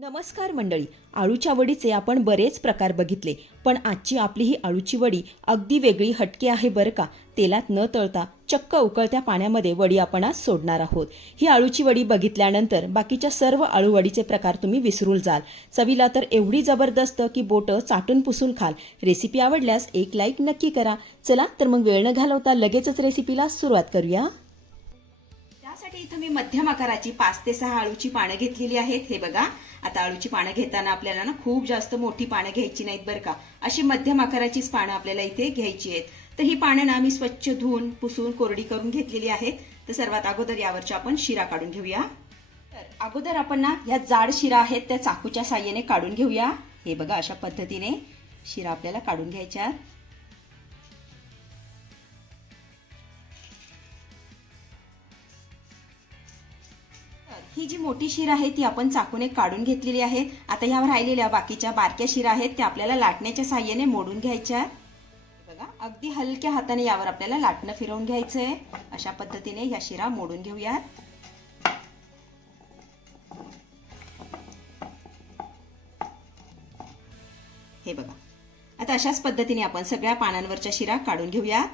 नमस्कार मंडळी. आळूच्या वडीचे आपण बरेच प्रकार बघितले पण आजची आपली ही आळूची वडी अगदी वेगळी हटके आहे बरं का? तेलात न तळता चक्क उकळत्या पाण्यामध्ये वडी आपण आज सोडणार आहोत. ही आळूची वडी बघितल्यानंतर बाकीच्या सर्व आळूवडीचे प्रकार तुम्ही विसरून जाल. चवीला तर एवढी जबरदस्त की बोटं चाटून पुसून खाल. रेसिपी आवडल्यास एक लाईक नक्की करा. चला तर मग वेळ न घालवता लगेचच रेसिपीला सुरुवात करूया. त्यासाठी इथं मी मध्यम आकाराची पाच ते सहा आळूची पानं घेतलेली आहेत. हे बघा आता आळूची पानं घेताना आपल्याला ना खूप जास्त मोठी पानं घ्यायची नाहीत बरं का. अशी मध्यम आकाराचीच पानं आपल्याला इथे घ्यायची आहेत. तर ही पानं ना मी स्वच्छ धुवून पुसून कोरडी करून घेतलेली आहेत. तर सर्वात अगोदर यावरच्या आपण शिरा काढून घेऊया. तर अगोदर आपण ना ह्या जाड शिरा आहेत त्या चाकूच्या साह्याने काढून घेऊया. हे बघा अशा पद्धतीने शिरा आपल्याला काढून घ्यायच्या ही जी मोठी शिर आहे ती आपण चाकूने काढून घेतलेली आहे. आता ह्यावर राहिलेल्या बाकीच्या बारक्या शिरा आहेत त्या आपल्याला लाटण्याच्या साह्याने मोडून घ्यायच्या बघा अगदी हलक्या हाताने यावर आपल्याला लाटणं फिरवून घ्यायचं आहे अशा पद्धतीने ह्या शिरा मोडून घेऊयात. हे बघा. आता अशाच पद्धतीने आपण सगळ्या पानांवरच्या शिरा काढून घेऊया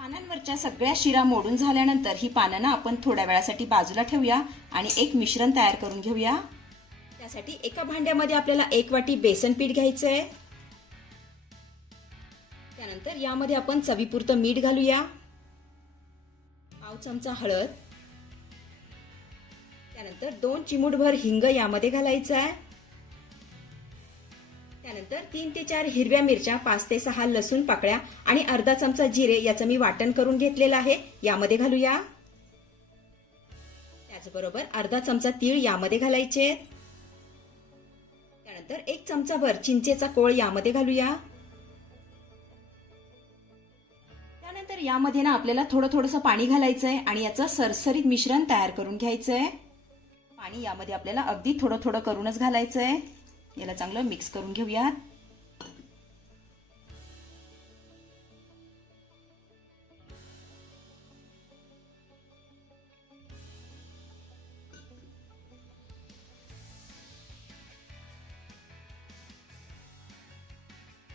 पानांवरच्या सगळ्या शिरा मोडून झाल्यानंतर ही पानांना आपण थोड्या वेळासाठी बाजूला ठेवूया आणि एक मिश्रण तयार करून घेऊया. त्यासाठी एका भांड्यामध्ये आपल्याला एक वाटी बेसन पीठ घ्यायचं आहे त्यानंतर यामध्ये आपण चवीपुरतं मीठ घालूया. पाव चमचा हळद. त्यानंतर दोन चिमूटभर हिंग यामध्ये घालायचं आहे त्यानंतर तीन ते चार हिरव्या मिरच्या पाच ते सहा लसूण पाकळ्या आणि अर्धा चमचा जिरे याचं मी वाटण करून घेतलेलं आहे. यामध्ये घालूया. त्याचबरोबर अर्धा चमचा तीळ यामध्ये घालायचे. त्यानंतर एक चमचा भर चिंचेचा कोळ यामध्ये घालूया. त्यानंतर यामध्ये ना आपल्याला थोडं थोडंसं पाणी घालायचंय आणि याचं सरसरीत मिश्रण तयार करून घ्यायचंय. पाणी यामध्ये आपल्याला अगदी थोडं थोडं करूनच घालायचंय. याला चांगलं मिक्स करून घेऊयात.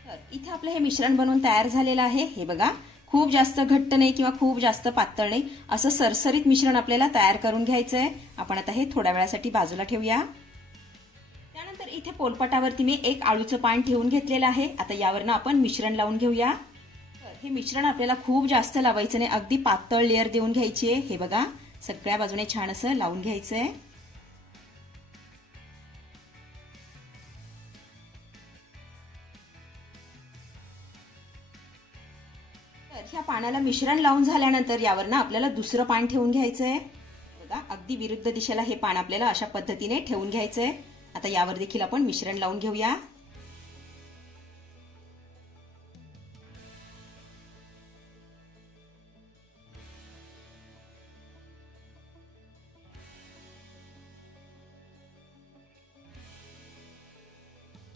तर इथे आपलं हे मिश्रण बनवून तयार झालेलं आहे. हे बघा खूप जास्त घट्ट नाही किंवा खूप जास्त पातळ नाही असं सरसरीत मिश्रण आपल्याला तयार करून घ्यायचंय. आपण आता हे थोड्या वेळासाठी बाजूला ठेवूया. इथे पोलपटावरती मी एक आळूचं पान ठेवून घेतलेलं आहे. आता यावरनं आपण मिश्रण लावून घेऊया. हे मिश्रण आपल्याला खूप जास्त लावायचं नाही. अगदी पातळ लेअर देऊन घ्यायची आहे. हे बघा सगळ्या बाजूने छान असं लावून घ्यायचंय. तर ह्या पाण्याला मिश्रण लावून झाल्यानंतर यावर ना आपल्याला दुसरं पान ठेवून घ्यायचंय. बघा अगदी विरुद्ध दिशेला हे पान आपल्याला अशा पद्धतीने ठेवून घ्यायचंय. आता यावर देखील आपण मिश्रण लावून घेऊया.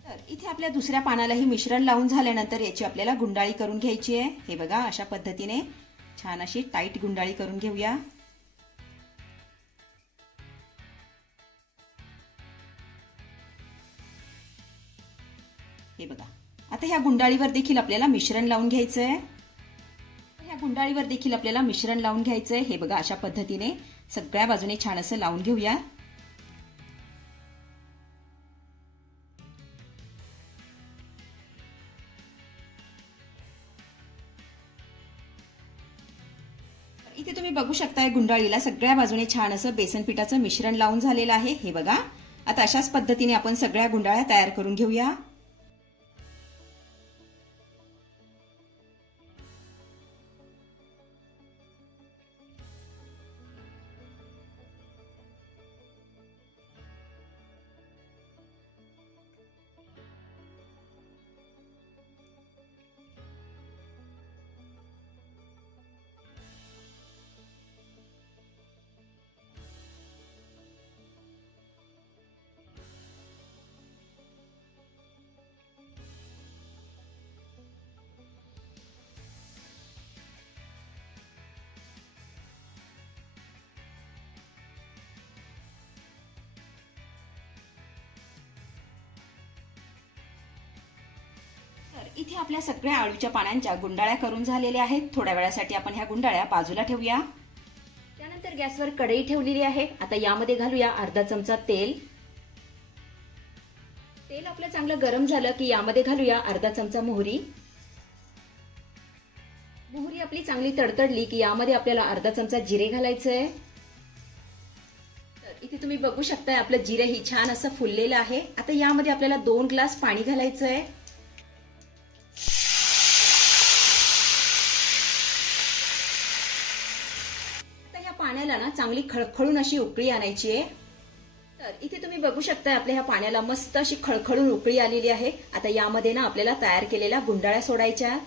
तर इथे आपल्या दुसऱ्या पानालाही मिश्रण लावून झाल्यानंतर याची आपल्याला गुंडाळी करून घ्यायची आहे. हे बघा अशा पद्धतीने छान अशी टाईट गुंडाळी करून घेऊया. आता ह्या गुंडाळीवर देखील आपल्याला मिश्रण लावून घ्यायचं आहे ह्या गुंडाळीवर देखील आपल्याला मिश्रण लावून घ्यायचं आहे हे बघा अशा पद्धतीने सगळ्या बाजूने छान असं लावून घेऊया. इथे तुम्ही बघू शकताय गुंडाळीला सगळ्या बाजूने छान असं बेसन पिठाचं मिश्रण लावून झालेलं आहे. हे बघा आता अशाच पद्धतीने आपण सगळ्या गुंडाळ्या तयार करून घेऊया. इथे आपल्या सगळ्या आळूच्या पानांच्या गुंडाळ्या करून झालेल्या आहेत. थोड्या वेळासाठी आपण ह्या गुंडाळ्या बाजूला ठेवूया. त्यानंतर गॅसवर कढई ठेवलेली आहे. आता यामध्ये घालूया अर्धा चमचा तेल. तेल आपलं चांगलं गरम झालं की यामध्ये घालूया अर्धा चमचा मोहरी. मोहरी आपली चांगली तडतडली की यामध्ये आपल्याला अर्धा चमचा जिरे घालायचं आहे तर इथे तुम्ही बघू शकताय आपलं जिरे ही छान असं फुललेलं आहे. आता यामध्ये आपल्याला दोन ग्लास पाणी घालायचं आहे पाण्याला ना चांगली खळखळून अशी उकळी आणायची आहे. तर इथे तुम्ही बघू शकता आपल्या ह्या पाण्याला मस्त अशी खळखळून उकळी आलेली आहे. आता यामध्ये ना आपल्याला तयार केलेल्या गुंडाळ्या सोडायच्या.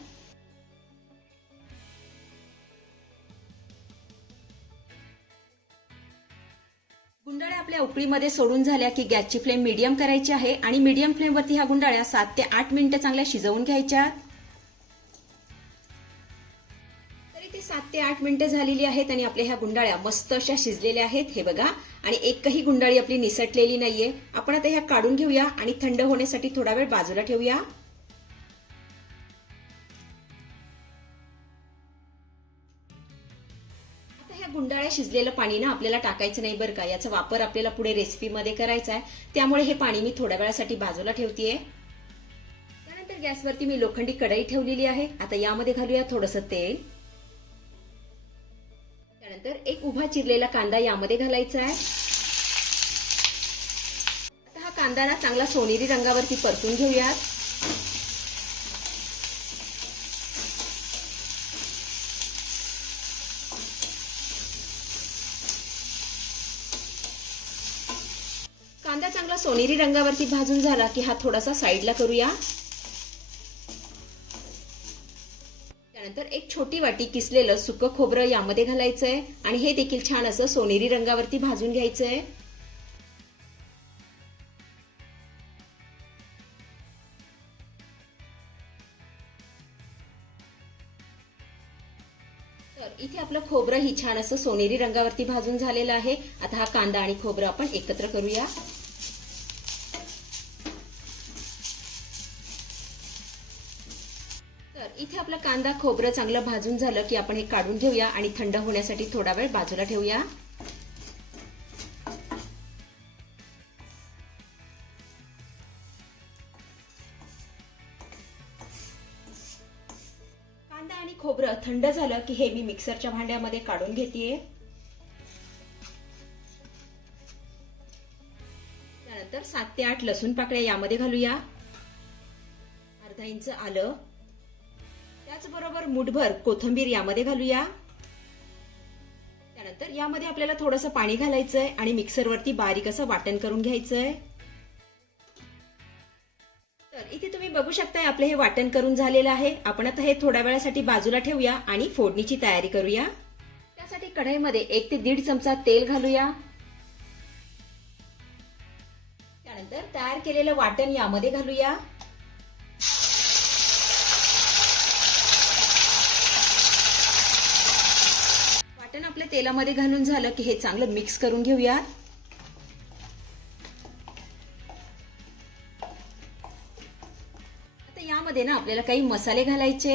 गुंडाळ्या आपल्या उकळीमध्ये सोडून झाल्या की गॅसची फ्लेम मीडियम करायची आहे आणि मीडियम फ्लेमवरती ह्या गुंडाळ्या सात ते आठ मिनिटं चांगल्या शिजवून घ्यायच्या. सात ते आठ मिनिटं झालेली आहेत आणि आपल्या ह्या गुंडाळ्या मस्त अशा शिजलेल्या आहेत हे बघा. आणि एकही गुंडाळी आपली निसटलेली नाहीये. आपण आता ह्या काढून घेऊया आणि थंड होण्यासाठी थोडा वेळ बाजूला ठेवूया. आता ह्या गुंडाळ्या शिजलेलं पाणी ना आपल्याला टाकायचं नाही बरं का. याचा वापर आपल्याला पुढे रेसिपीमध्ये करायचा आहे. त्यामुळे हे पाणी मी थोड्या वेळासाठी बाजूला ठेवतेय. त्यानंतर गॅसवरती मी लोखंडी कढई ठेवलेली आहे. आता यामध्ये घालूया थोडंसं तेल. त्यानंतर एक उभा चिरलेला कांदा यामध्ये घालायचा आहे. आता हा कांदा ना चांगला सोनेरी रंगावरती परतून घेऊयात. कांदा चांगला सोनेरी रंगावरती भाजून झाला की हा थोडासा साईडला करूया. छोटी वाटी किसलेलं सुकं खोबरं यामध्ये घालायचंय आणि हे देखील छान असं सोनेरी रंगावरती भाजून घ्यायचंय. तर इथे आपलं खोबरं ही छान असं सोनेरी रंगावरती भाजून झालेलं आहे. आता हा कांदा आणि खोबरं आपण एकत्र करूया. इथे आपला कांदा खोबरं चांगलं भाजून झालं की आपण हे काढून घेऊया आणि थंड होण्यासाठी थोडा वेळ बाजूला ठेवूया. कांदा आणि खोबरं थंड झालं की हे मी मिक्सरच्या भांड्यामध्ये काढून घेते त्यानंतर सात ते आठ लसूण पाकळ्या यामध्ये घालूया. अर्धा इंच आलं. त्याचबरोबर मुठभर कोथंबीर यामध्ये घालूया. त्यानंतर यामध्ये आपल्याला थोडंसं पाणी घालायचंय आणि मिक्सरवरती बारीक असं वाटण करून घ्यायचंय. तर इथे तुम्ही बघू शकताय आपलं हे वाटण करून झालेलं आहे. आपण आता हे थोड्या वेळासाठी बाजूला ठेवूया आणि फोडणीची तयारी करूया. त्यासाठी कढईमध्ये एक ते दीड चमचा तेल घालूया. त्यानंतर तयार केलेलं वाटण यामध्ये घालूया वाटण आपल्या तेलामध्ये घालून झालं की हे चांगलं मिक्स करून घेऊया. आता यामध्ये ना आपल्याला काही मसाले घालायचे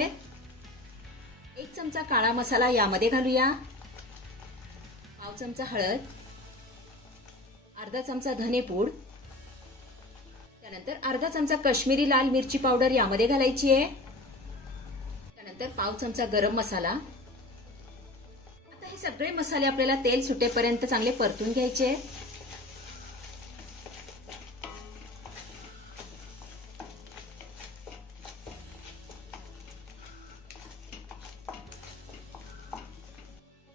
एक चमचा काळा मसाला यामध्ये घालूया. पाव चमचा हळद. अर्धा चमचा धनेपूड त्यानंतर अर्धा चमचा काश्मीरी लाल मिरची पावडर यामध्ये घालायची आहे. त्यानंतर पाव चमचा गरम मसाला. सगळे मसाले आपल्याला तेल सुटेपर्यंत चांगले परतून घ्यायचे.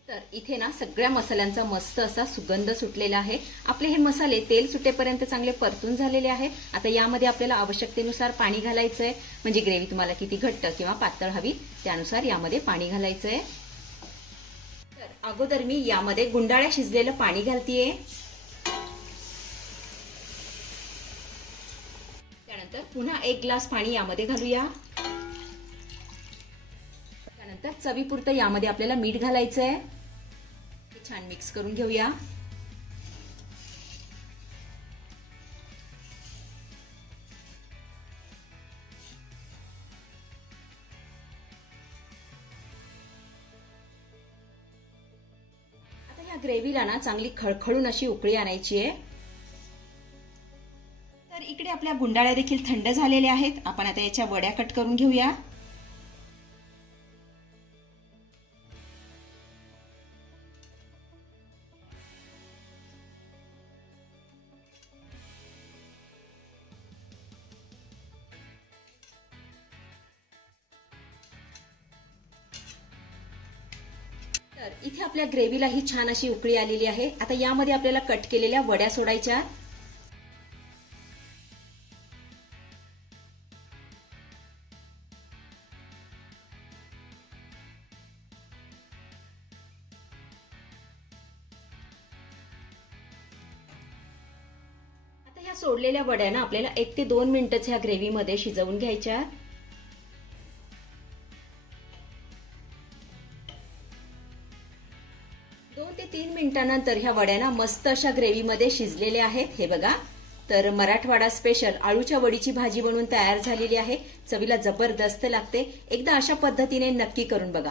तर इथे ना सगळ्या मसाल्यांचा मस्त असा सुगंध सुटलेला आहे. आपले हे मसाले तेल सुटेपर्यंत चांगले परतून झालेले आहे. आता यामध्ये आपल्याला आवश्यकतेनुसार पाणी घालायचंय. म्हणजे ग्रेव्ही तुम्हाला किती घट्ट किंवा पातळ हवी त्यानुसार यामध्ये पाणी घालायचंय. अगोदर मी यामध्ये गुंडाळ्या शिजलेलं पाणी घालतीये. त्यानंतर पुन्हा एक ग्लास पाणी यामध्ये घालूया. त्यानंतर चवीपुरतं यामध्ये आपल्याला मीठ घालायचंय. आहे छान मिक्स करून घेऊया. ग्रेव्हीला ना चांगली खळखळून अशी उकळी आणायची आहे. तर इकडे आपल्या गुंडाळ्या देखील थंड झालेल्या आहेत. आपण आता याच्या वड्या कट करून घेऊया. तर इथे आपल्या ग्रेव्हीला ही छान अशी उकळी आलेली आहे. आता यामध्ये आपल्याला कट केलेल्या वड्या सोडायच्या. आता ह्या सोडलेल्या वड्या ना आपल्याला एक ते दोन मिनिटच ह्या ग्रेव्हीमध्ये शिजवून घ्यायच्या. तीन मिनिटानंतर ह्या वड्यांना मस्त अशा ग्रेव्हीमध्ये शिजलेल्या आहेत. हे बघा. तर मराठवाडा स्पेशल आळूच्या वडीची भाजी बनवून तयार झालेली आहे. चवीला जबरदस्त लागते. एकदा अशा पद्धतीने नक्की करून बघा.